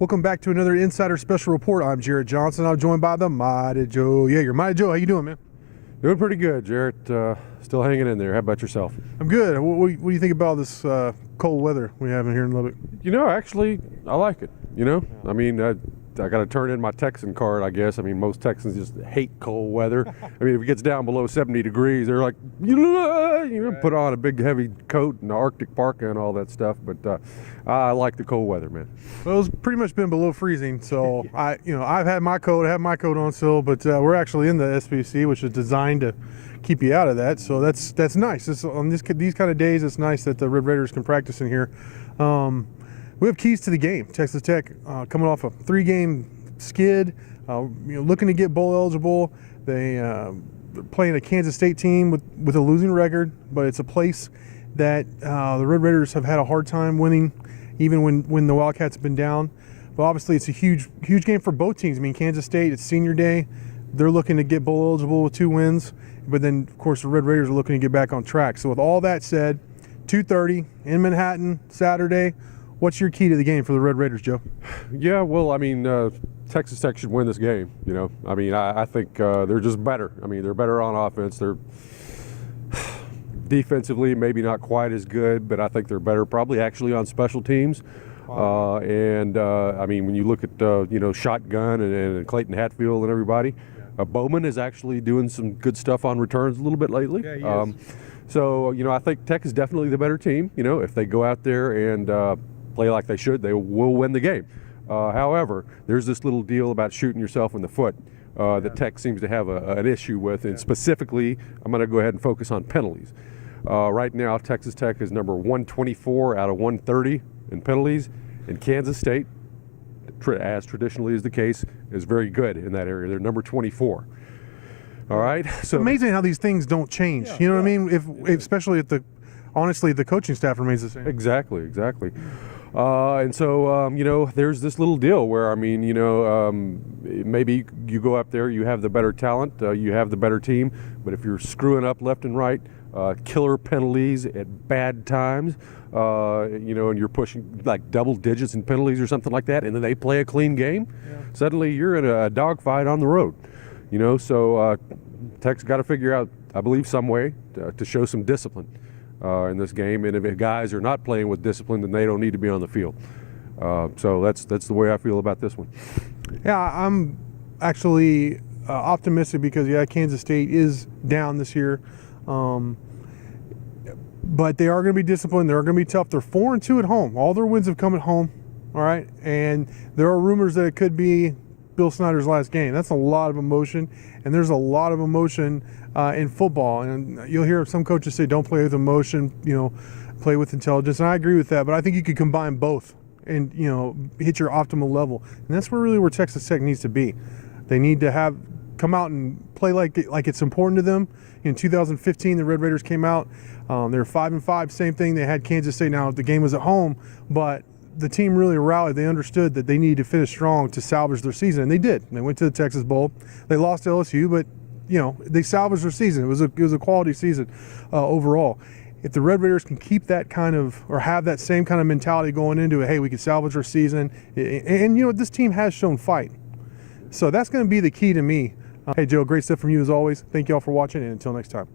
Welcome back to another Insider Special Report. I'm Jarret Johnson. I'm joined by the mighty Joe Yeager. Mighty Joe, how you doing, man? Doing pretty good, Jarret. Still hanging in there. How about yourself? I'm good. What do you think about this cold weather we have in here in Lubbock? You know, actually, I like it. You know, I mean, I got to turn in my Texan card, I guess. I mean, most Texans just hate cold weather. I mean, if it gets down below 70 degrees, they're like, put on a big heavy coat and an Arctic parka and all that stuff. But I like the cold weather, man. Well, it's pretty much been below freezing, so I've had my coat. I have my coat on still, but we're actually in the SPC, which is designed to keep you out of that. So that's nice. On these kind of days, it's nice that the Red Raiders can practice in here. We have keys to the game. Texas Tech coming off a 3-game skid, looking to get bowl eligible. They're playing a Kansas State team with a losing record, but it's a place that the Red Raiders have had a hard time winning, even when the Wildcats have been down. But obviously, it's a huge game for both teams. I mean, Kansas State, it's senior day. They're looking to get bowl eligible with 2 wins. But then, of course, the Red Raiders are looking to get back on track. So with all that said, 2:30 in Manhattan, Saturday. What's your key to the game for the Red Raiders, Joe? Yeah, well, I mean, Texas Tech should win this game. You know, I mean, I think they're just better. I mean, they're better on offense. They're defensively maybe not quite as good, but I think they're better probably actually on special teams. I mean, when you look at Shotgun and Clayton Hatfield and everybody, Bowman is actually doing some good stuff on returns a little bit lately. Yeah, he is. So I think Tech is definitely the better team. You know, if they go out there and play like they should, they will win the game. However, there's this little deal about shooting yourself in the foot that Tech seems to have an issue with, and specifically, I'm going to go ahead and focus on penalties. Right now, Texas Tech is number 124 out of 130 in penalties, and Kansas State, as traditionally is the case, is very good in that area. They're number 24. All right. It's amazing how these things don't change. You know what I mean? Especially if honestly, the coaching staff remains the same. Exactly. And so, there's this little deal where, I mean, maybe you go up there, you have the better talent, you have the better team, but if you're screwing up left and right, killer penalties at bad times, and you're pushing like double digits in penalties or something like that, and then they play a clean game, suddenly you're in a dogfight on the road. So Tech's got to figure out, I believe, some way to show some discipline in this game. And if guys are not playing with discipline, then they don't need to be on the field. So that's the way I feel about this one. Yeah, I'm actually optimistic because, Kansas State is down this year. But they are going to be disciplined. They're going to be tough. They're 4-2 at home. All their wins have come at home. All right. And there are rumors that it could be Bill Snyder's last game. That's a lot of emotion, and there's a lot of emotion in football. And you'll hear some coaches say, "Don't play with emotion, play with intelligence." And I agree with that. But I think you could combine both and hit your optimal level. And that's where Texas Tech needs to be. They need to come out and play like it's important to them. In 2015, the Red Raiders came out. They were 5-5. Same thing. They had Kansas State. Now the game was at home, but the team really rallied. They understood that they needed to finish strong to salvage their season, and they did. They went to the Texas Bowl. They lost to LSU, but they salvaged their season. It was a quality season overall. If the Red Raiders can keep that or have that same kind of mentality going into it, hey, we can salvage our season, and this team has shown fight. So that's going to be the key to me. Hey, Joe, great stuff from you as always. Thank you all for watching, and until next time.